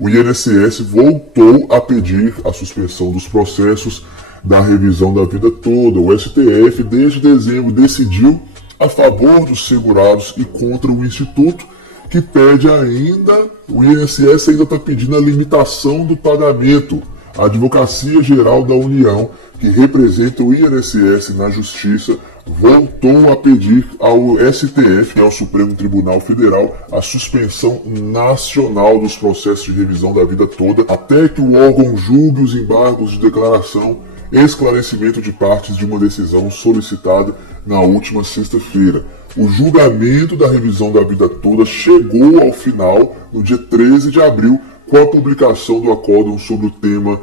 o INSS voltou a pedir a suspensão dos processos da revisão da vida toda. O STF, desde dezembro, decidiu a favor dos segurados e contra o Instituto, que pede ainda, o INSS ainda está pedindo a limitação do pagamento. A Advocacia Geral da União, que representa o INSS na Justiça, voltou a pedir ao STF, que é o Supremo Tribunal Federal, a suspensão nacional dos processos de revisão da vida toda, até que o órgão julgue os embargos de declaração e esclarecimento de partes de uma decisão solicitada na última sexta-feira. O julgamento da revisão da vida toda chegou ao final no dia 13 de abril, com a publicação do acórdão sobre o tema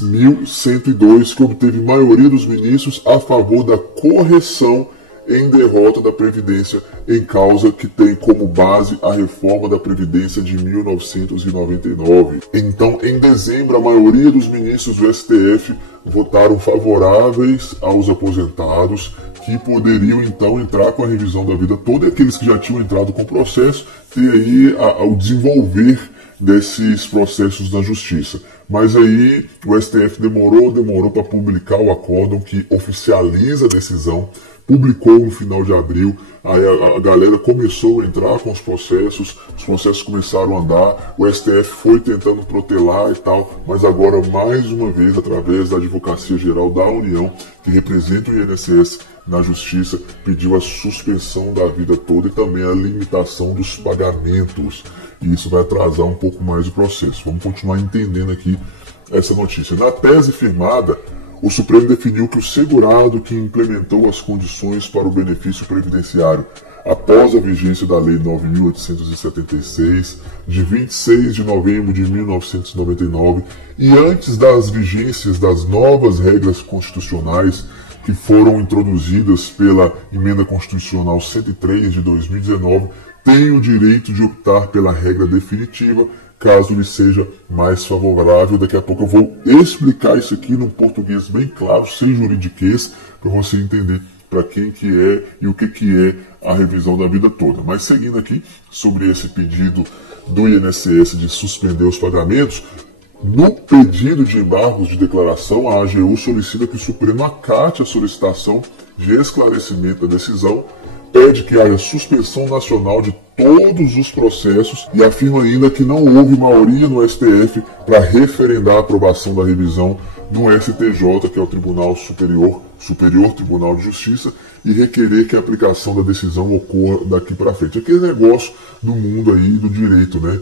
1102, que obteve maioria dos ministros a favor da correção em derrota da Previdência em causa, que tem como base a reforma da Previdência de 1999. Então, em dezembro, a maioria dos ministros do STF votaram favoráveis aos aposentados, que poderiam então entrar com a revisão da vida toda, e aqueles que já tinham entrado com o processo ter aí o desenvolver desses processos na Justiça. Mas aí o STF demorou para publicar o acórdão que oficializa a decisão, publicou no final de abril, aí a galera começou a entrar com os processos começaram a andar, o STF foi tentando protelar e tal, mas agora mais uma vez, através da Advocacia Geral da União, que representa o INSS na Justiça, pediu a suspensão da vida toda e também a limitação dos pagamentos. E isso vai atrasar um pouco mais o processo. Vamos continuar entendendo aqui essa notícia. Na tese firmada, o Supremo definiu que o segurado que implementou as condições para o benefício previdenciário após a vigência da Lei 9.876, de 26 de novembro de 1999, e antes das vigências das novas regras constitucionais que foram introduzidas pela Emenda Constitucional 103 de 2019, tem o direito de optar pela regra definitiva, caso lhe seja mais favorável. Daqui a pouco eu vou explicar isso aqui num português bem claro, sem juridiquês, para você entender para quem que é e o que é a revisão da vida toda. Mas seguindo aqui sobre esse pedido do INSS de suspender os pagamentos, no pedido de embargos de declaração, a AGU solicita que o Supremo acate a solicitação de esclarecimento da decisão, pede que haja suspensão nacional de todos os processos e afirma ainda que não houve maioria no STF para referendar a aprovação da revisão no STJ, que é o Tribunal Superior Tribunal de Justiça, e requerer que a aplicação da decisão ocorra daqui para frente. Aquele negócio do mundo aí do direito, né?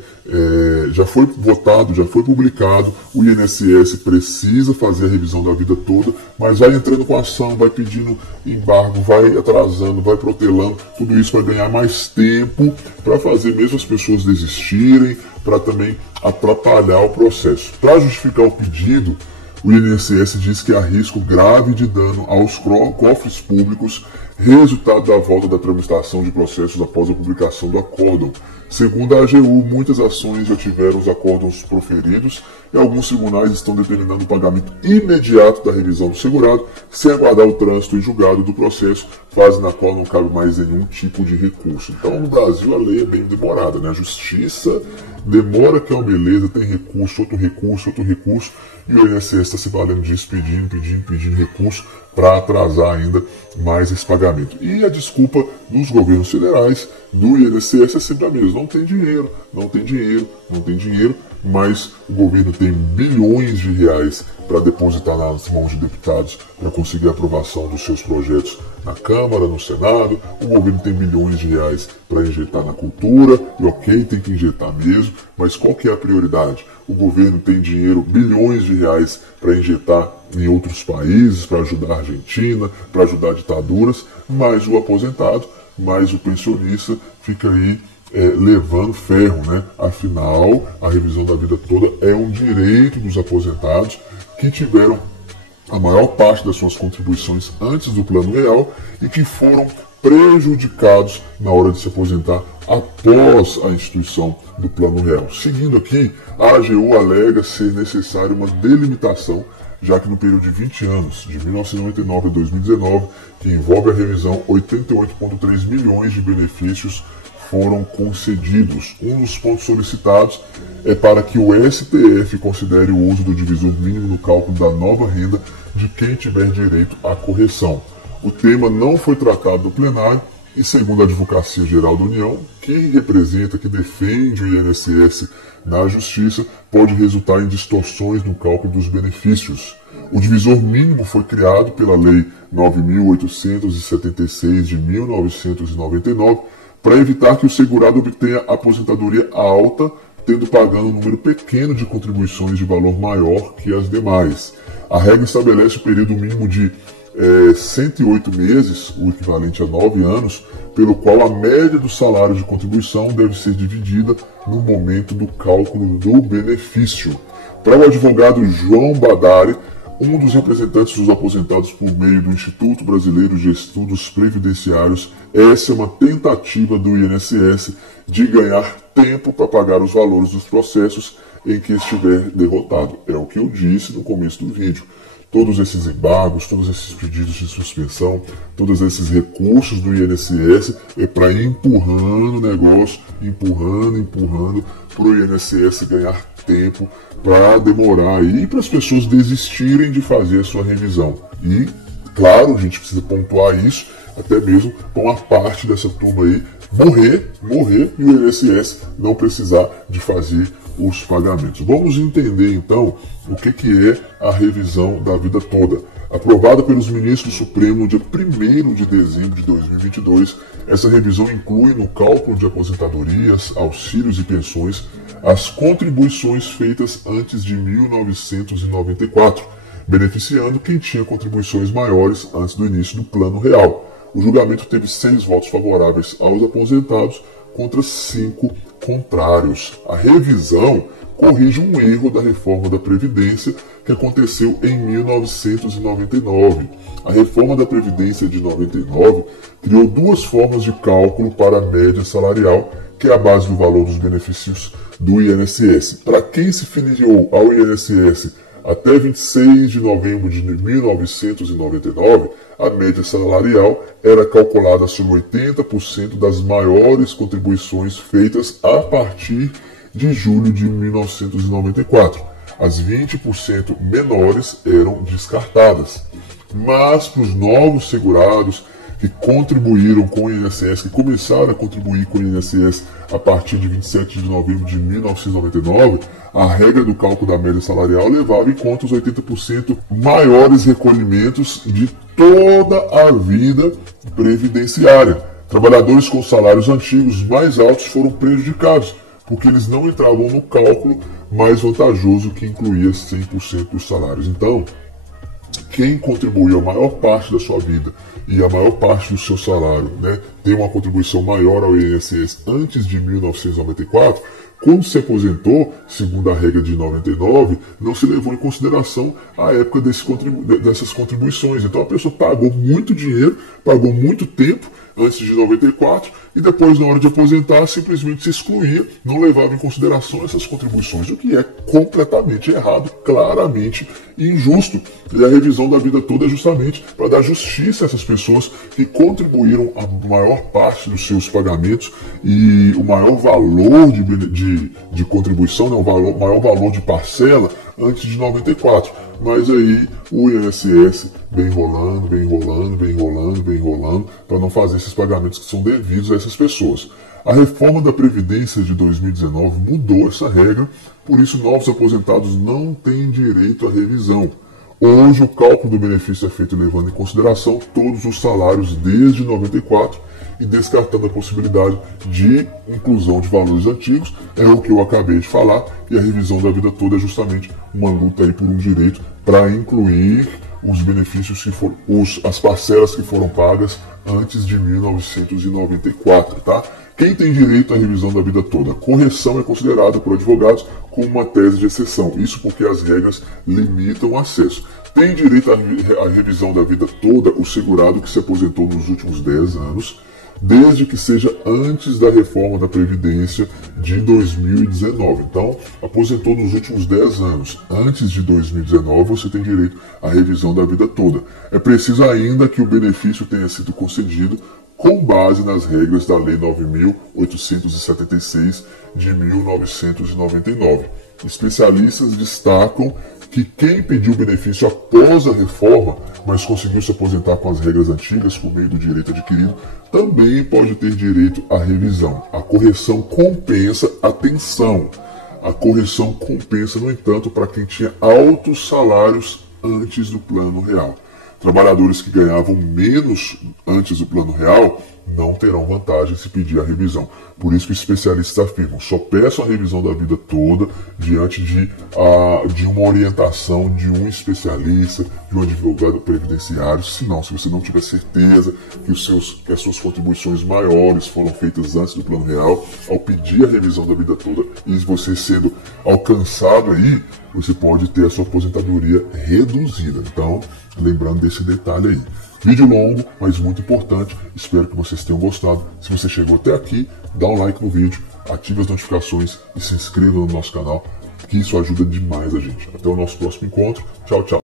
Já foi votado, já foi publicado, o INSS precisa fazer a revisão da vida toda, mas vai entrando com ação, vai pedindo embargo, vai atrasando, vai protelando, tudo isso para ganhar mais tempo, para fazer mesmo as pessoas desistirem, para também atrapalhar o processo. Para justificar o pedido, o INSS diz que há risco grave de dano aos cofres públicos, resultado da volta da tramitação de processos após a publicação do acórdão. Segundo a AGU, muitas ações já tiveram os acórdãos proferidos e alguns tribunais estão determinando o pagamento imediato da revisão do segurado, sem aguardar o trânsito e julgado do processo, fase na qual não cabe mais nenhum tipo de recurso. Então, no Brasil, a lei é bem demorada, né? A justiça demora, que é uma beleza, tem recurso, outro recurso, e o INSS está se valendo disso, pedindo recurso para atrasar ainda mais esse pagamento. E a desculpa dos governos federais, do INSS, é sempre a mesma: não tem dinheiro, mas o governo tem bilhões de reais para depositar nas mãos de deputados para conseguir a aprovação dos seus projetos na Câmara, no Senado. O governo tem bilhões de reais para injetar na cultura, e ok, tem que injetar mesmo, mas qual que é a prioridade? O governo tem dinheiro, bilhões de reais, para injetar em outros países, para ajudar a Argentina, para ajudar ditaduras, mas o aposentado, mas o pensionista fica aí levando ferro, né? Afinal, a revisão da vida toda é um direito dos aposentados que tiveram a maior parte das suas contribuições antes do Plano Real e que foram prejudicados na hora de se aposentar após a instituição do Plano Real. Seguindo aqui, a AGU alega ser necessária uma delimitação, já que no período de 20 anos, de 1999 a 2019, que envolve a revisão, 88,3 milhões de benefícios foram concedidos. Um dos pontos solicitados é para que o STF considere o uso do divisor mínimo no cálculo da nova renda de quem tiver direito à correção. O tema não foi tratado no plenário e, segundo a Advocacia Geral da União, que representa, que defende o INSS na Justiça, pode resultar em distorções no cálculo dos benefícios. O divisor mínimo foi criado pela Lei 9.876 de 1999 para evitar que o segurado obtenha aposentadoria alta, tendo pagado um número pequeno de contribuições de valor maior que as demais. A regra estabelece o período mínimo de 108 meses, o equivalente a 9 anos, pelo qual a média do salário de contribuição deve ser dividida no momento do cálculo do benefício. Para o advogado João Badari, um dos representantes dos aposentados por meio do Instituto Brasileiro de Estudos Previdenciários, essa é uma tentativa do INSS de ganhar tempo para pagar os valores dos processos em que estiver derrotado. É o que eu disse no começo do vídeo. Todos esses embargos, todos esses pedidos de suspensão, todos esses recursos do INSS é para ir empurrando o negócio, empurrando para o INSS ganhar tempo, para demorar aí, para as pessoas desistirem de fazer a sua revisão. E, claro, a gente precisa pontuar isso, até mesmo com uma parte dessa turma aí morrer e o INSS não precisar de fazer os pagamentos. Vamos entender então o que é a revisão da vida toda. Aprovada pelos ministros do Supremo no dia 1º de dezembro de 2022, essa revisão inclui no cálculo de aposentadorias, auxílios e pensões as contribuições feitas antes de 1994, beneficiando quem tinha contribuições maiores antes do início do Plano Real. O julgamento teve 6 votos favoráveis aos aposentados contra 5 contrários. A revisão corrige um erro da reforma da Previdência que aconteceu em 1999. A reforma da Previdência de 99 criou 2 formas de cálculo para a média salarial, que é a base do valor dos benefícios do INSS. Para quem se filiou ao INSS até 26 de novembro de 1999, a média salarial era calculada sobre 80% das maiores contribuições feitas a partir de julho de 1994. As 20% menores eram descartadas. Mas para os novos segurados que contribuíram com o INSS, que começaram a contribuir com o INSS a partir de 27 de novembro de 1999, a regra do cálculo da média salarial levava em conta os 80% maiores recolhimentos de toda a vida previdenciária. Trabalhadores com salários antigos mais altos foram prejudicados, porque eles não entravam no cálculo mais vantajoso que incluía 100% dos salários. Então, quem contribuiu a maior parte da sua vida e a maior parte do seu salário, tem uma contribuição maior ao INSS antes de 1994, quando se aposentou, segundo a regra de 99, não se levou em consideração a época dessas contribuições. Então a pessoa pagou muito dinheiro, pagou muito tempo antes de 94 e depois, na hora de aposentar, simplesmente se excluía, não levava em consideração essas contribuições, o que é completamente errado, claramente injusto. E a revisão da vida toda é justamente para dar justiça a essas pessoas que contribuíram a maior parte dos seus pagamentos e o maior valor de contribuição, o maior valor de parcela antes de 94. Mas aí o INSS vem enrolando para não fazer esses pagamentos que são devidos a essas pessoas. A reforma da Previdência de 2019 mudou essa regra, por isso novos aposentados não têm direito à revisão. Hoje o cálculo do benefício é feito levando em consideração todos os salários desde 94 e descartando a possibilidade de inclusão de valores antigos, é o que eu acabei de falar, e a revisão da vida toda é justamente uma luta aí por um direito para incluir os benefícios as parcelas que foram pagas antes de 1994, tá? Quem tem direito à revisão da vida toda? Correção é considerada por advogados como uma tese de exceção, isso porque as regras limitam o acesso. Tem direito à revisão da vida toda o segurado que se aposentou nos últimos 10 anos, desde que seja antes da reforma da Previdência de 2019. Então, aposentou nos últimos 10 anos, antes de 2019, você tem direito à revisão da vida toda. É preciso ainda que o benefício tenha sido concedido com base nas regras da Lei 9.876 de 1999. Especialistas destacam que quem pediu benefício após a reforma, mas conseguiu se aposentar com as regras antigas por meio do direito adquirido, também pode ter direito à revisão. A correção compensa, atenção, a correção compensa, no entanto, para quem tinha altos salários antes do Plano Real. Trabalhadores que ganhavam menos antes do Plano Real não terão vantagem se pedir a revisão. Por isso que os especialistas afirmam, só peçam a revisão da vida toda diante de uma orientação de um especialista, de um advogado previdenciário, senão, se você não tiver certeza que as suas contribuições maiores foram feitas antes do Plano Real, ao pedir a revisão da vida toda e você sendo alcançado aí, você pode ter a sua aposentadoria reduzida. Então, lembrando desse detalhe aí. Vídeo longo, mas muito importante. Espero que vocês tenham gostado. Se você chegou até aqui, dá um like no vídeo, ative as notificações e se inscreva no nosso canal, que isso ajuda demais a gente. Até o nosso próximo encontro. Tchau, tchau.